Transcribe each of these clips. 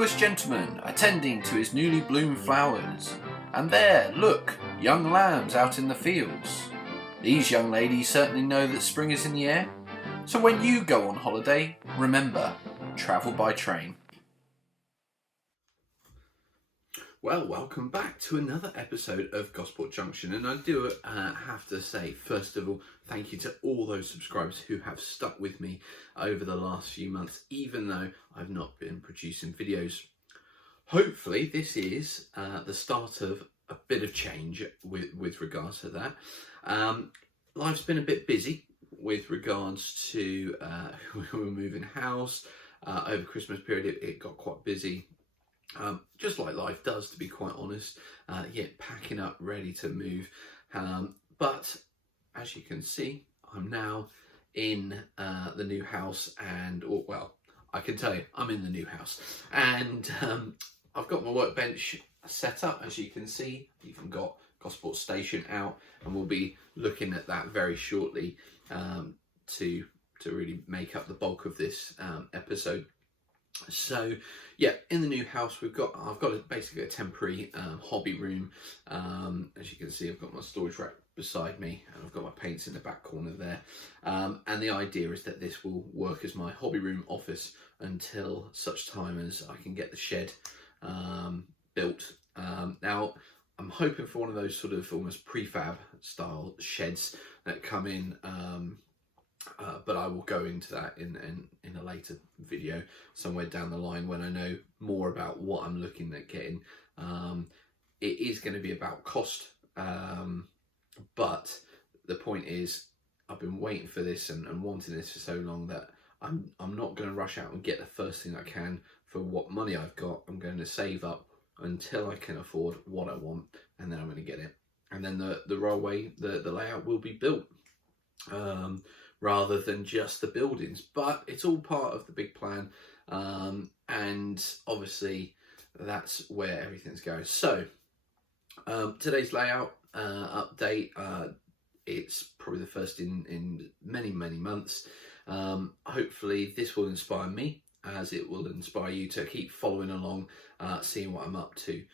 English gentleman attending to his newly bloomed flowers. And there, look, young lambs out in the fields. These young ladies certainly know that spring is in the air. So when you go on holiday, remember, travel by train. Well, welcome back to another episode of Gosport Junction, and I do have to say, first of all, thank you to all those subscribers who have stuck with me over the last few months, even though I've not been producing videos. Hopefully this is the start of a bit of change with regards to that. Life's been a bit busy with regards to we were moving house over Christmas period. It got quite busy. Just like life does, to be quite honest. Packing up, ready to move. But as you can see, I'm now in the new house, and I can tell you, I'm in the new house, and I've got my workbench set up. As you can see, I've even got Gosport Station out, and we'll be looking at that very shortly to really make up the bulk of this episode. So yeah, in the new house I've got basically a temporary hobby room. As you can see, I've got my storage rack beside me, and I've got my paints in the back corner there, and the idea is that this will work as my hobby room office until such time as I can get the shed built. Now I'm hoping for one of those sort of almost prefab style sheds that come in, but I will go into that in a later video somewhere down the line when I know more about what I'm looking at getting. It is going to be about cost, but the point is I've been waiting for this and wanting this for so long that I'm not going to rush out and get the first thing I can for what money I've got. I'm going to save up until I can afford what I want, and then I'm going to get it. And then the railway, the layout will be built. Rather than just the buildings, but it's all part of the big plan, and obviously that's where everything's going. So today's layout update, it's probably the first in many months. Hopefully this will inspire me, as it will inspire you to keep following along, seeing what I'm up to.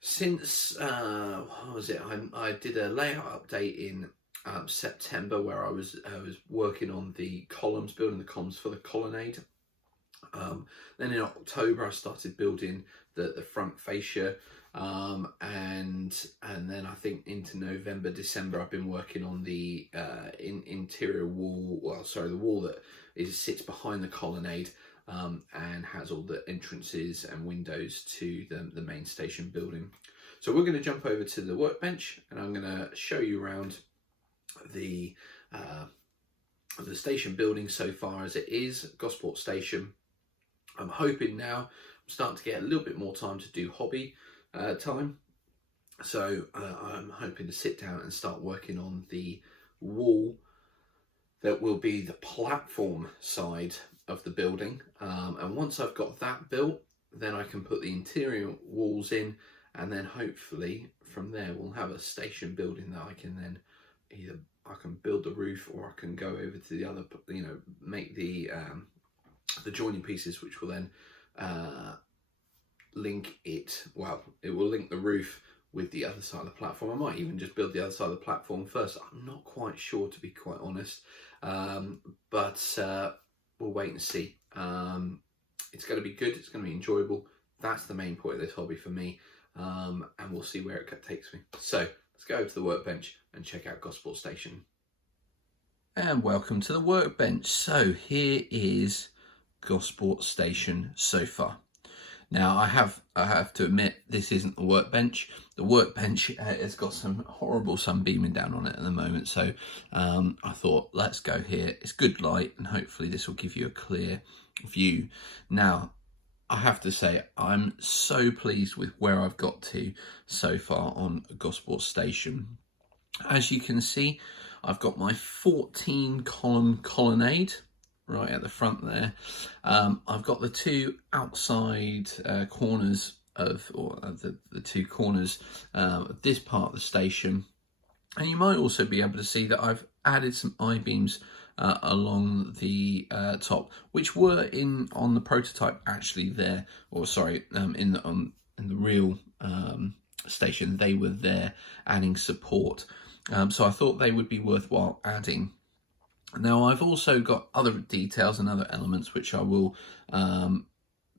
Since what was it, I did a layout update in September, where I was working on the columns, building the columns for the colonnade. Then in October I started building the front fascia, and then I think into November, December I've been working on the interior wall. The wall that sits behind the colonnade, and has all the entrances and windows to the main station building. So we're going to jump over to the workbench, and I'm going to show you around the station building so far as it is, Gosport Station. I'm hoping now I'm starting to get a little bit more time to do hobby time, so I'm hoping to sit down and start working on the wall that will be the platform side of the building, and once I've got that built, then I can put the interior walls in, and then hopefully from there we'll have a station building that I can then either I can build the roof, or I can go over to the other, make the joining pieces, which will then link it. Well, it will link the roof with the other side of the platform. I might even just build the other side of the platform first. I'm not quite sure, to be quite honest, but we'll wait and see. It's going to be good. It's going to be enjoyable. That's the main point of this hobby for me, and we'll see where it takes me. So let's go over to the workbench and check out Gosport Station. And welcome to the workbench. So here is Gosport Station so far. Now I have to admit, this isn't the workbench. The workbench has got some horrible sun beaming down on it at the moment, so I thought let's go here. It's good light, and hopefully this will give you a clear view. Now I have to say, I'm so pleased with where I've got to so far on Gosport Station. As you can see, I've got my 14 column colonnade right at the front there. I've got the two outside corners of the two corners of this part of the station, and you might also be able to see that I've added some I-beams along the top, which were on the prototype actually there, or sorry, in the real station, they were there adding support. So I thought they would be worthwhile adding. Now I've also got other details and other elements which I will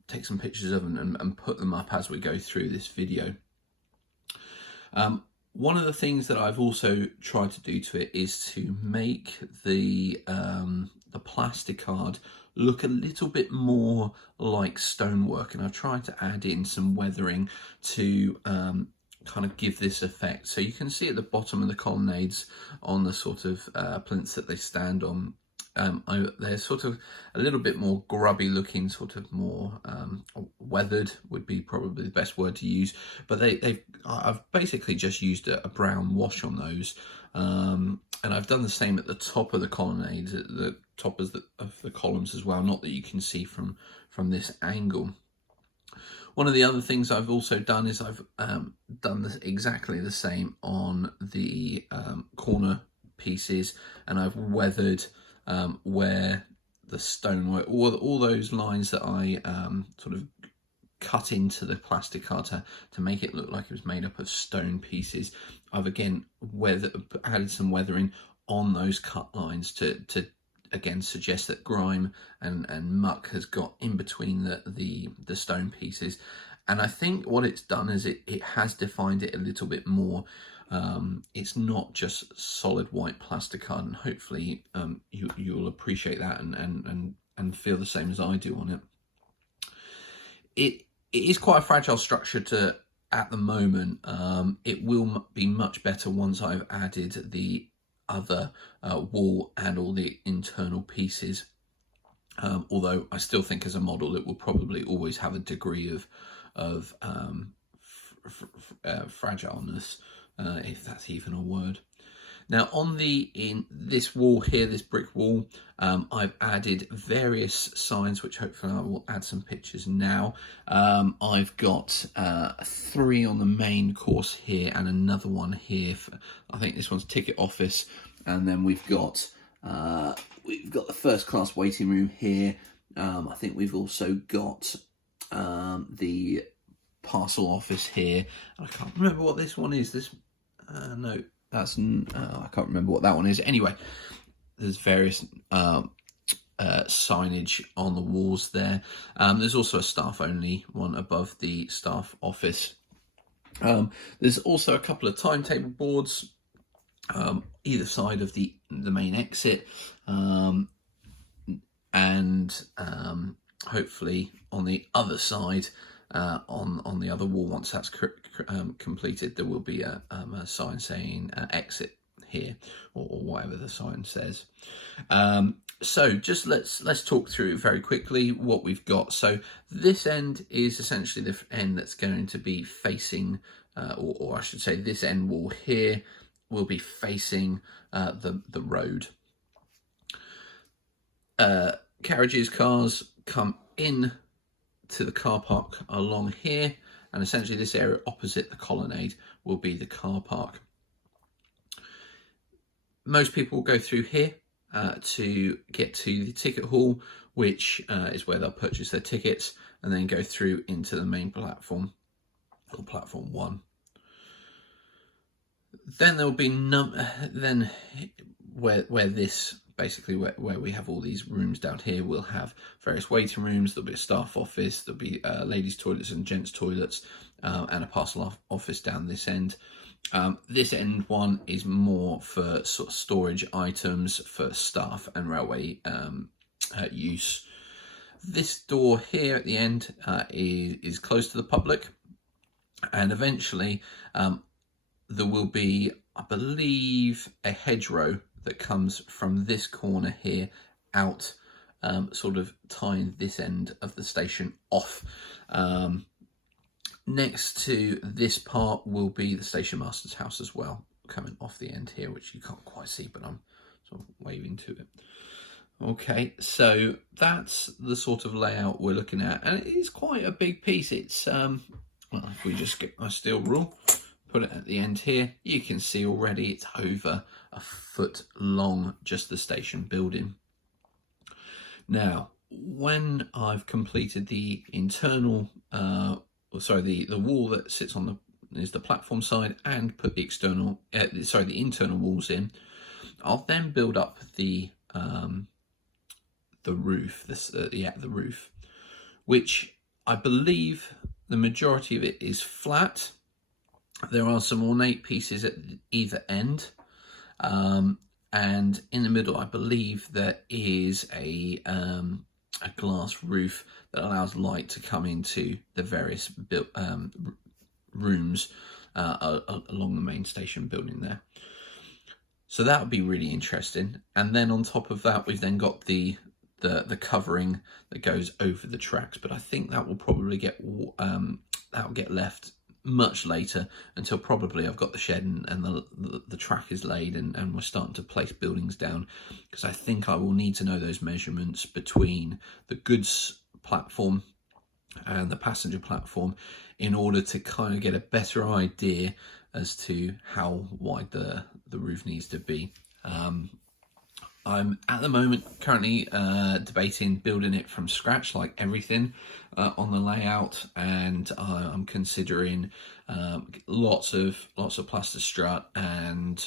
take some pictures of and put them up as we go through this video. One of the things that I've also tried to do to it is to make the plastic card look a little bit more like stonework, and I've tried to add in some weathering to kind of give this effect. So you can see at the bottom of the colonnades on the sort of plinths that they stand on, they're sort of a little bit more grubby looking, sort of more weathered would be probably the best word to use. But I've basically just used a brown wash on those, and I've done the same at the top of the colonnades, at the top of the columns as well. Not that you can see from this angle. One of the other things I've also done is I've done exactly the same on the corner pieces, and I've weathered where the stonework, all those lines that I sort of cut into the plastic card to make it look like it was made up of stone pieces. I've again added some weathering on those cut lines to again suggest that grime and muck has got in between the stone pieces. And I think what it's done is it has defined it a little bit more. It's not just solid white plastic card, and hopefully you'll appreciate that and feel the same as I do on it. It is quite a fragile structure at the moment. It will be much better once I've added the other wall and all the internal pieces. Although I still think as a model it will probably always have a degree of fragileness, if that's even a word. Now in this wall here, this brick wall, I've added various signs, which hopefully I will add some pictures now. I've got 3 on the main course here and another one here. I think this one's ticket office, and then we've got the first class waiting room here. I think we've also got the parcel office here. I can't remember what this one is. No, that's I can't remember what that one is. Anyway, there's various signage on the walls there. There's also a staff only one above the staff office. There's also a couple of timetable boards either side of the main exit, and hopefully on the other side, on the other wall, once that's completed, there will be a sign saying exit here, or whatever the sign says. So just let's talk through very quickly what we've got. So this end is essentially the end that's going to be facing, or I should say this end wall here will be facing the road. Carriages, cars come in to the car park along here, and essentially this area opposite the colonnade will be the car park. Most people will go through here to get to the ticket hall, which is where they'll purchase their tickets, and then go through into the main platform, or platform 1. Then there'll be where we have all these rooms down here, we'll have various waiting rooms. There'll be a staff office, there'll be ladies' toilets and gents' toilets, and a parcel office down this end. This end one is more for sort of storage items for staff and railway use. This door here at the end is closed to the public, and eventually there will be, I believe, a hedgerow that comes from this corner here out, sort of tying this end of the station off. Next to this part will be the station master's house as well, coming off the end here, which you can't quite see, but I'm sort of waving to it. Okay, so that's the sort of layout we're looking at, and it is quite a big piece. It's well, if we just get my steel rule, put it at the end here, you can see already it's over a foot long, just the station building. Now, when I've completed the internal, the wall that sits on the platform side, and put the external, the internal walls in, I'll then build up the roof, the roof, which I believe the majority of it is flat. There are some ornate pieces at either end, and in the middle, I believe there is a glass roof that allows light to come into the various rooms along the main station building there. So that would be really interesting. And then on top of that, we've then got the covering that goes over the tracks. But I think that will probably get left much later, until probably I've got the shed and the track is laid and we're starting to place buildings down, because I think I will need to know those measurements between the goods platform and the passenger platform in order to kind of get a better idea as to how wide the roof needs to be. I'm at the moment currently debating building it from scratch, like everything on the layout, and I'm considering lots of plaster strut and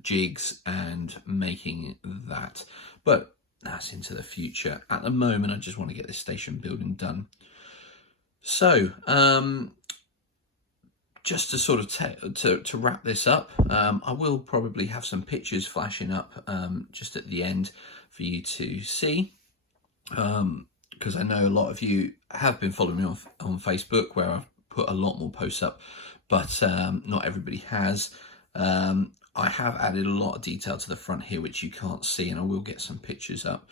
jigs and making that. But that's into the future. At the moment, I just want to get this station building done. So just to sort of to wrap this up, I will probably have some pictures flashing up just at the end for you to see, because I know a lot of you have been following me on Facebook, where I've put a lot more posts up, but not everybody has. I have added a lot of detail to the front here, which you can't see, and I will get some pictures up.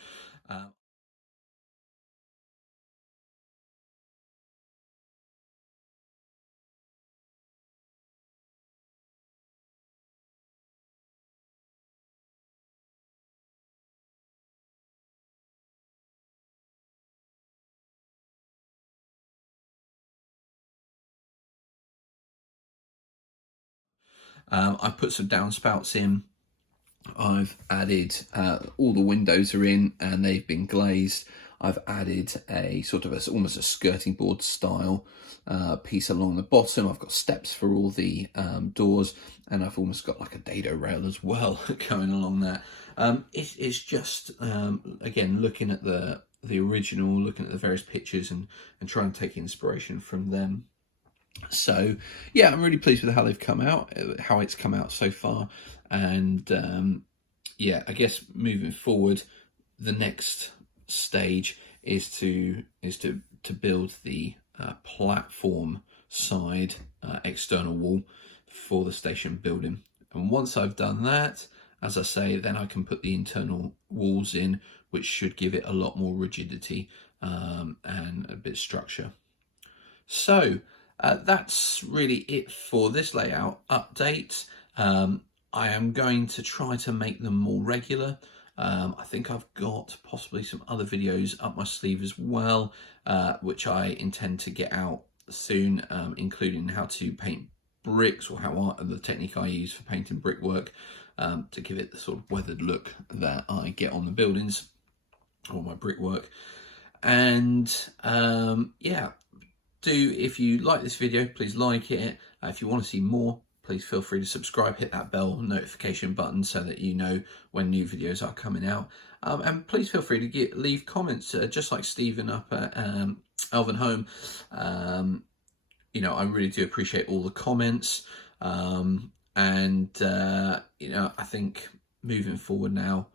I put some downspouts in. I've added all the windows are in and they've been glazed. I've added a sort of almost a skirting board style piece along the bottom. I've got steps for all the doors, and I've almost got like a dado rail as well going along that. It's just again, looking at the original, looking at the various pictures and trying to take inspiration from them. So yeah, I'm really pleased with how they've come out, how it's come out so far, and yeah, I guess moving forward, the next stage is to build the platform side external wall for the station building. And once I've done that, as I say, then I can put the internal walls in, which should give it a lot more rigidity and a bit of structure. So that's really it for this layout update. I am going to try to make them more regular. I think I've got possibly some other videos up my sleeve as well, which I intend to get out soon, including how to paint bricks, or the technique I use for painting brickwork, to give it the sort of weathered look that I get on the buildings or my brickwork. And yeah, if you like this video, please like it. If you want to see more, please feel free to subscribe, hit that bell notification button so that you know when new videos are coming out. And please feel free to leave comments, just like Stephen up at Elven Home. You know, I really do appreciate all the comments. And you know, I think moving forward now,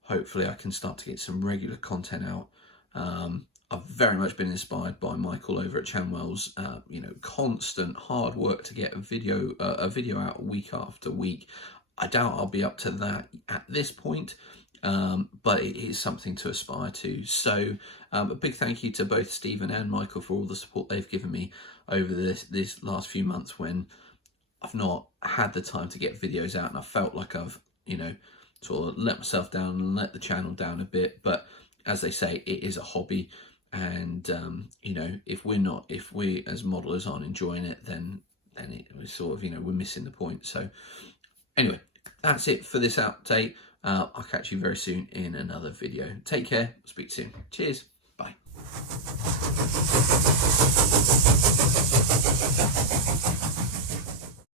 hopefully I can start to get some regular content out. I've very much been inspired by Michael over at Chanwell's, you know, constant hard work to get a video out week after week. I doubt I'll be up to that at this point, but it is something to aspire to. So a big thank you to both Stephen and Michael for all the support they've given me over this last few months when I've not had the time to get videos out, and I felt like I've, you know, sort of let myself down and let the channel down a bit. But as they say, it is a hobby. And you know, if we as modelers aren't enjoying it, then then it was sort of, we're missing the point. So anyway, that's it for this update. I'll catch you very soon in another video. Take care. Speak soon. Cheers.